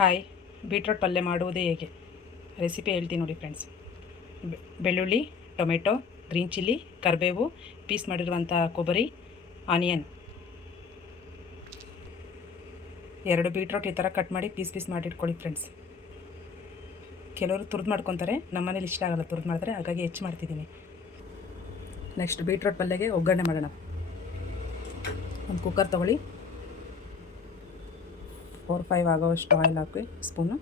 Hi, beetroot ಪಲ್ಯ ಮಾಡುವುದೇ ಹೇಗೆ ರೆಸಿಪಿ ಹೇಳ್ತೀನಿ ನೋಡಿ ಫ್ರೆಂಡ್ಸ್. ಬೆಳ್ಳುಳ್ಳಿ, ಟೊಮೆಟೊ, ಗ್ರೀನ್ ಚಿಲ್ಲಿ, ಕರಿಬೇವು, ಪೀಸ್ ಮಾಡಿರುವಂಥ ಕೊಬ್ಬರಿ, ಆನಿಯನ್, 2 ಬೀಟ್ರೋಟ್ ಈ ಥರ ಕಟ್ ಮಾಡಿ ಪೀಸ್ ಮಾಡಿಟ್ಕೊಳ್ಳಿ ಫ್ರೆಂಡ್ಸ್. ಕೆಲವರು ತುರಿದು ಮಾಡ್ಕೊತಾರೆ, ನಮ್ಮ ಮನೇಲಿ ಇಷ್ಟ ಆಗಲ್ಲ ತುರಿದು ಮಾಡಿದ್ರೆ, ಹಾಗಾಗಿ ಹೆಚ್ಚು ಮಾಡ್ತಿದ್ದೀನಿ. ನೆಕ್ಸ್ಟ್ ಬೀಟ್ರೋಟ್ ಪಲ್ಯಗೆ ಒಗ್ಗರಣೆ ಮಾಡೋಣ. ಒಂದು ಕುಕ್ಕರ್ ತೊಗೊಳ್ಳಿ, 4-5 ಆಗೋವಷ್ಟು ಆಯಿಲ್ ಹಾಕಿ ಸ್ಪೂನು.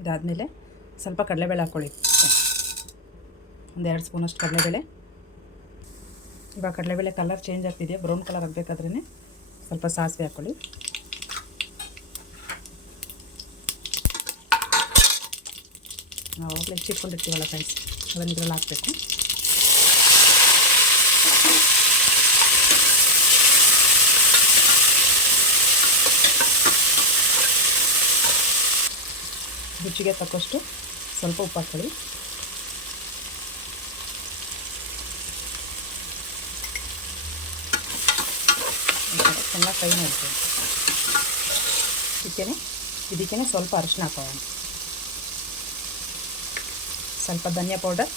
ಇದಾದಮೇಲೆ ಸ್ವಲ್ಪ ಕಡಲೆಬೇಳೆ ಹಾಕ್ಕೊಳ್ಳಿ, 1-2 ಸ್ಪೂನಷ್ಟು ಕಡಲೆಬೇಳೆ. ಇವಾಗ ಕಡಲೆಬೇಳೆ ಕಲರ್ ಚೇಂಜ್ ಆಗ್ತಿದೆಯಾ, ಬ್ರೌನ್ ಕಲರ್ ಆಗಬೇಕಾದ್ರೇ ಸ್ವಲ್ಪ ಸಾಸಿವೆ ಹಾಕ್ಕೊಳ್ಳಿ. ನಾವು ಅವಾಗಲೇ ಹೆಚ್ಚಿಟ್ಕೊಂಡಿರ್ತೀವಲ್ಲ ಫ್ರೆಂಡ್ಸ್, ಅದನ್ನು ಇದರಲ್ಲಿ ಹಾಕಬೇಕು. ರುಚಿಗೆ ತಕ್ಕಷ್ಟು ಸ್ವಲ್ಪ ಉಪ್ಪು ಹಾಕ್ಕೊಳ್ಳಿ. ಚೆನ್ನಾಗಿ ಫ್ರೈ ಮಾಡ್ತೀವಿ. ಇದಕ್ಕೇ ಸ್ವಲ್ಪ ಅರಿಶಿನ ಹಾಕೋಣ, ಸ್ವಲ್ಪ ಧನಿಯಾ ಪೌಡರ್,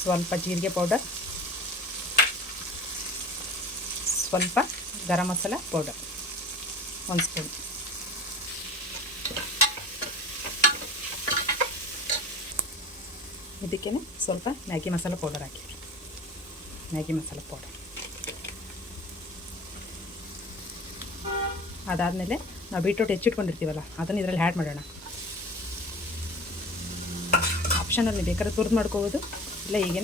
ಸ್ವಲ್ಪ ಜೀರಿಗೆ ಪೌಡರ್, ಸ್ವಲ್ಪ ಗರಂ ಮಸಾಲ ಪೌಡರ್ 1 ಸ್ಪೂನ್. ಇದಕ್ಕೇ ಸ್ವಲ್ಪ ಮ್ಯಾಗಿ ಮಸಾಲ ಪೌಡರ್ ಹಾಕಿ, ಮ್ಯಾಗಿ ಮಸಾಲ ಪೌಡರ್. ಅದಾದಮೇಲೆ ನಾವು ಬೀಟ್ರೋಟ್ ಹೆಚ್ಚಿಟ್ಕೊಂಡಿರ್ತೀವಲ್ಲ, ಅದನ್ನು ಇದರಲ್ಲಿ ಆ್ಯಡ್ ಮಾಡೋಣ. ಆಪ್ಷನಲ್ಲಿ ನೀವು ಬೇಕಾದ್ರೆ ತುರಿದು ಮಾಡ್ಕೋಬೋದು, ಇಲ್ಲ ಹೀಗೇ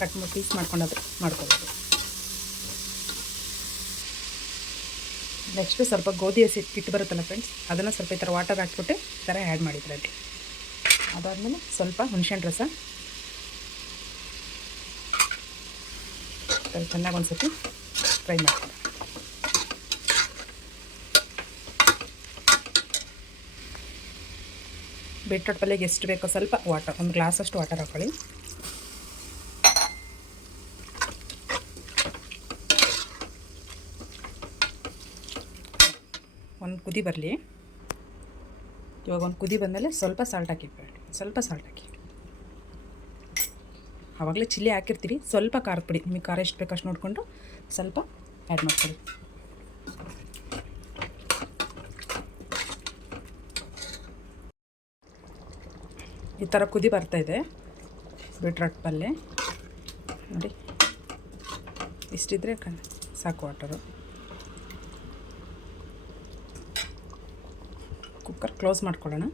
ಕಟ್ ಪೀಸ್ ಮಾಡ್ಕೊಂಡಾದ್ರೆ ಮಾಡ್ಕೋಬೋದು. ನೆಕ್ಸ್ಟು ಸ್ವಲ್ಪ ಗೋಧಿ ಹಸಿ ಹಿಟ್ಟು ಬರುತ್ತಲ್ಲ ಫ್ರೆಂಡ್ಸ್, ಅದನ್ನು ಸ್ವಲ್ಪ ಈ ಥರ ವಾಟರ್ ಹಾಕ್ಬಿಟ್ಟು ಈ ಥರ ಆ್ಯಡ್ ಮಾಡಿದ್ರಲ್ಲಿ. ಅದಾದಮೇಲೆ ಸ್ವಲ್ಪ ಹುಣಸೆಹಣ್ಣು ರಸ ಚೆನ್ನಾಗಿ ಒಂದು ಸತಿ ಫ್ರೈ ಮಾಡ್ತೀನಿ. ಬೀಟ್ರೋಟ್ ಪಲ್ಯಗೆ ಎಷ್ಟು ಬೇಕೋ ಸ್ವಲ್ಪ ವಾಟರ್, 1 ಗ್ಲಾಸಷ್ಟು ವಾಟರ್ ಹಾಕ್ಕೊಳ್ಳಿ. ಒಂದು ಕುದಿ ಬರಲಿ. ಇವಾಗ ಒಂದು ಕುದಿ ಬಂದಮೇಲೆ ಸ್ವಲ್ಪ ಸಾಲ್ಟ್ ಹಾಕಿಬಿಡಿ, ಸ್ವಲ್ಪ ಸಾಲ್ಟ್ ಹಾಕಿ. ಆವಾಗಲೇ ಚಿಲ್ಲಿ ಹಾಕಿರ್ತೀವಿ, ಸ್ವಲ್ಪ ಖಾರದ ಪುಡಿ ನಿಮಗೆ ಖಾರ ಎಷ್ಟು ಬೇಕಷ್ಟು ನೋಡಿಕೊಂಡು ಸ್ವಲ್ಪ ಆ್ಯಡ್ ಮಾಡ್ಕೊಳ್ಳಿ. ಈ ಥರ ಕುದಿ ಬರ್ತಾಯಿದೆ ಬೀಟ್ರೋಟ್ ಪಲ್ಯ ನೋಡಿ, ಇಷ್ಟಿದ್ರೆ ಸಾಕು ವಾಟರು. ಕುಕ್ಕರ್ ಕ್ಲೋಸ್ ಮಾಡ್ಕೊಳ್ಳೋಣ.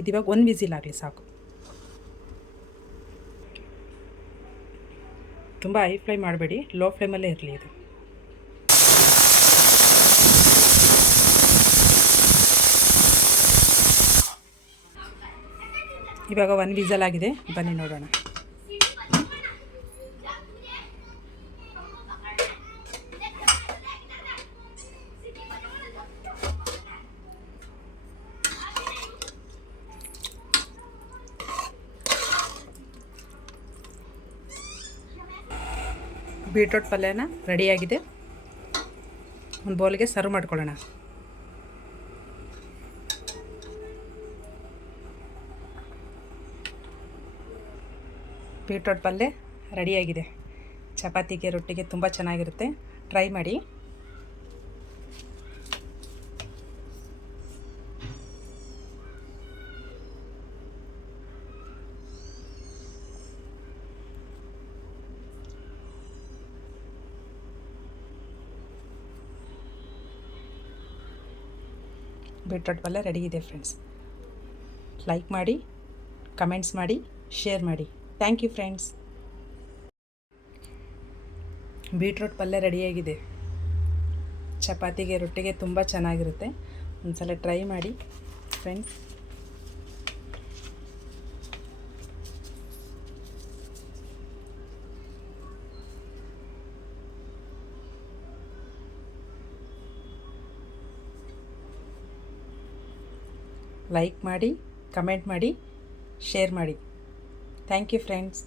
ಇದಿವಾಗ 1 ವಿಸಿಲ್ ಆಗಲಿ ಸಾಕು. ತುಂಬ ಹೈ ಫ್ಲೈ ಮಾಡಬೇಡಿ, ಲೋ ಫ್ಲೇಮಲ್ಲೇ ಇರಲಿ ಇದು. ಇವಾಗ 1 ವಿಸಲ್ ಆಗಿದೆ, ಬನ್ನಿ ನೋಡೋಣ. ಬೀಟ್ರೋಟ್ ಪಲ್ಯನ ರೆಡಿಯಾಗಿದೆ, ಒಂದು ಬೌಲ್ಗೆ ಸರ್ವ್ ಮಾಡ್ಕೊಳ್ಳೋಣ. ಬೀಟ್ರೋಟ್ ಪಲ್ಯ ರೆಡಿಯಾಗಿದೆ. ಚಪಾತಿಗೆ, ರೊಟ್ಟಿಗೆ ತುಂಬ ಚೆನ್ನಾಗಿರುತ್ತೆ, ಟ್ರೈ ಮಾಡಿ. ಬೀಟ್ರೋಟ್ ಪಲ್ಯ ರೆಡಿ ಇದೆ ಫ್ರೆಂಡ್ಸ್. ಲೈಕ್ ಮಾಡಿ, ಕಮೆಂಟ್ಸ್ ಮಾಡಿ, ಶೇರ್ ಮಾಡಿ. Thank you friends. ಬೀಟ್ರೋಟ್ ಪಲ್ಯ ರೆಡಿಯಾಗಿದೆ. ಚಪಾತಿಗೆ, ರೊಟ್ಟಿಗೆ ತುಂಬ ಚೆನ್ನಾಗಿರುತ್ತೆ. ಒಂದು ಸಲ ಟ್ರೈ ಮಾಡಿ ಫ್ರೆಂಡ್ಸ್. ಲೈಕ್ ಮಾಡಿ, ಕಮೆಂಟ್ ಮಾಡಿ, ಶೇರ್ ಮಾಡಿ. Thank you friends.